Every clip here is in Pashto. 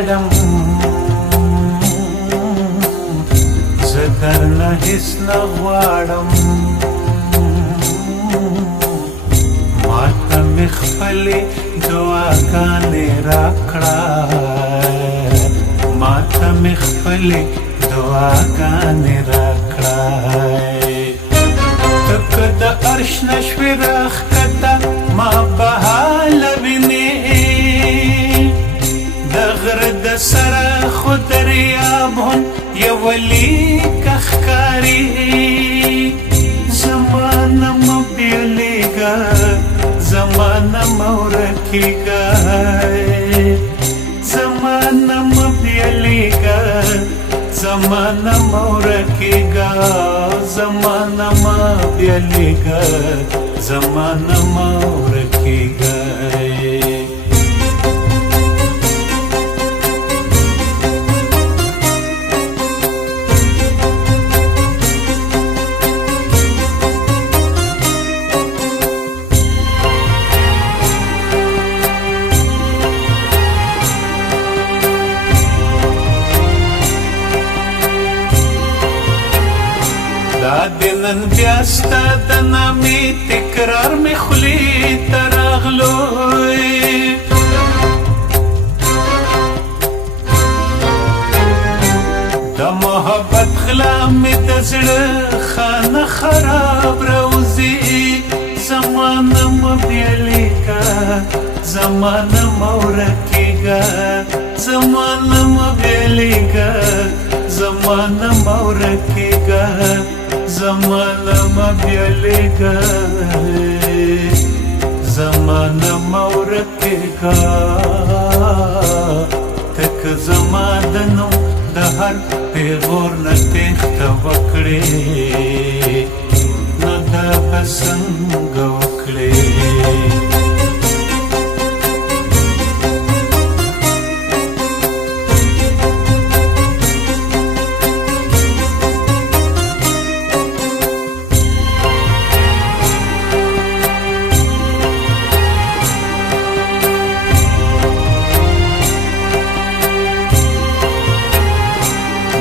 غواړم زه درنه هېڅ نه غواړم ماته مې خپلې دعاګانې راکړه ماته مې خپلې دعاګانې راکړه ته که د عرش نه شوې راښکته ما به حاله وینې د غره د سره خو دریاب هم یوه لیکه ښکاري زما نه مه بیلیږه زما نه مه ورکېږه زما نه مه بیلیږه زما نه مه ورکېږه زما نه مه بیلیږه زما نه مه ورکېږه نن بیا ستا د نامې تکرار مې خولې ته راغلوی د محبت غلا مې د زړه خانه خراب راوځي زما نه مه بیلیږه زما نه مه ورکېږه زما نه مه بیلیږه زما نه مه ورکېږه زما نه مه بیلیږه زما نه مه ورکېږه ته که زما د نوم د هر پیغور نه تېښته وکړې نو دا به څنګه وکړې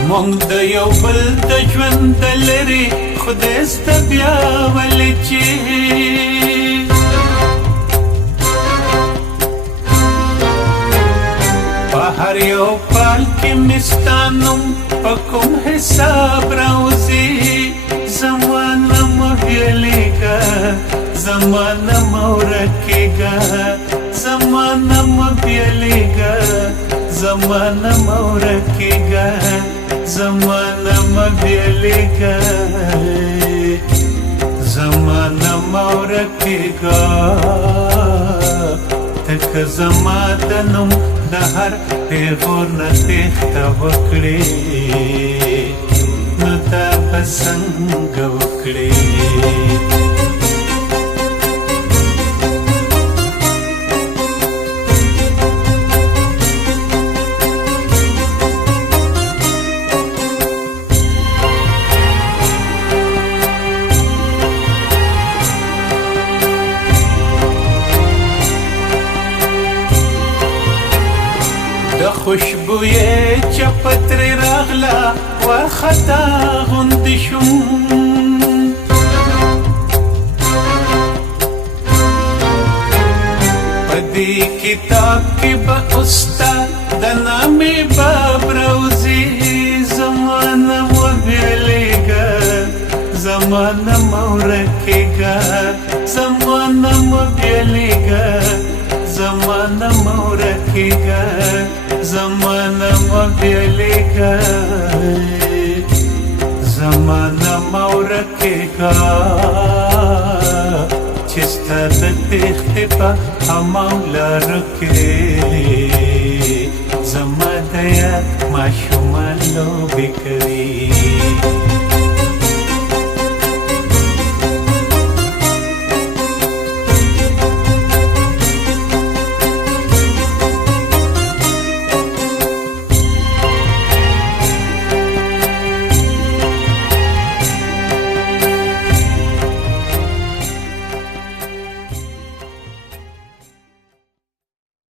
مونږ د یو بل د ژوند د لرې خدای سته بیا ولې چې په هر یو پال کې مې ستا نوم په کوم حساب راوځي زما نه مه بیلیږه زما نه مه ورکېږه زما نه مه بیلیږه زما نه مه ورکېږه زما نه مه بیلیږه زما نه مه ورکېږه ته که زما د نوم د هر پیغور نه تېښته وکړې نو دا به څنګه وکړې خوشبویې چپه ترې راغله وارخطا غوندې شوم په دې کتاب کې به اوس ستا د نامې باب راوځي زما نه مه بیلیږه زما نه مه ورکېږه زما نه مه بیلیږه زما نه مه ورکېږه زما نه مه بیلیږه زما نه مه ورکېږه چې ستا د تېښتې په هماو لارو کې زما د یاد ماشومان لوبې کوي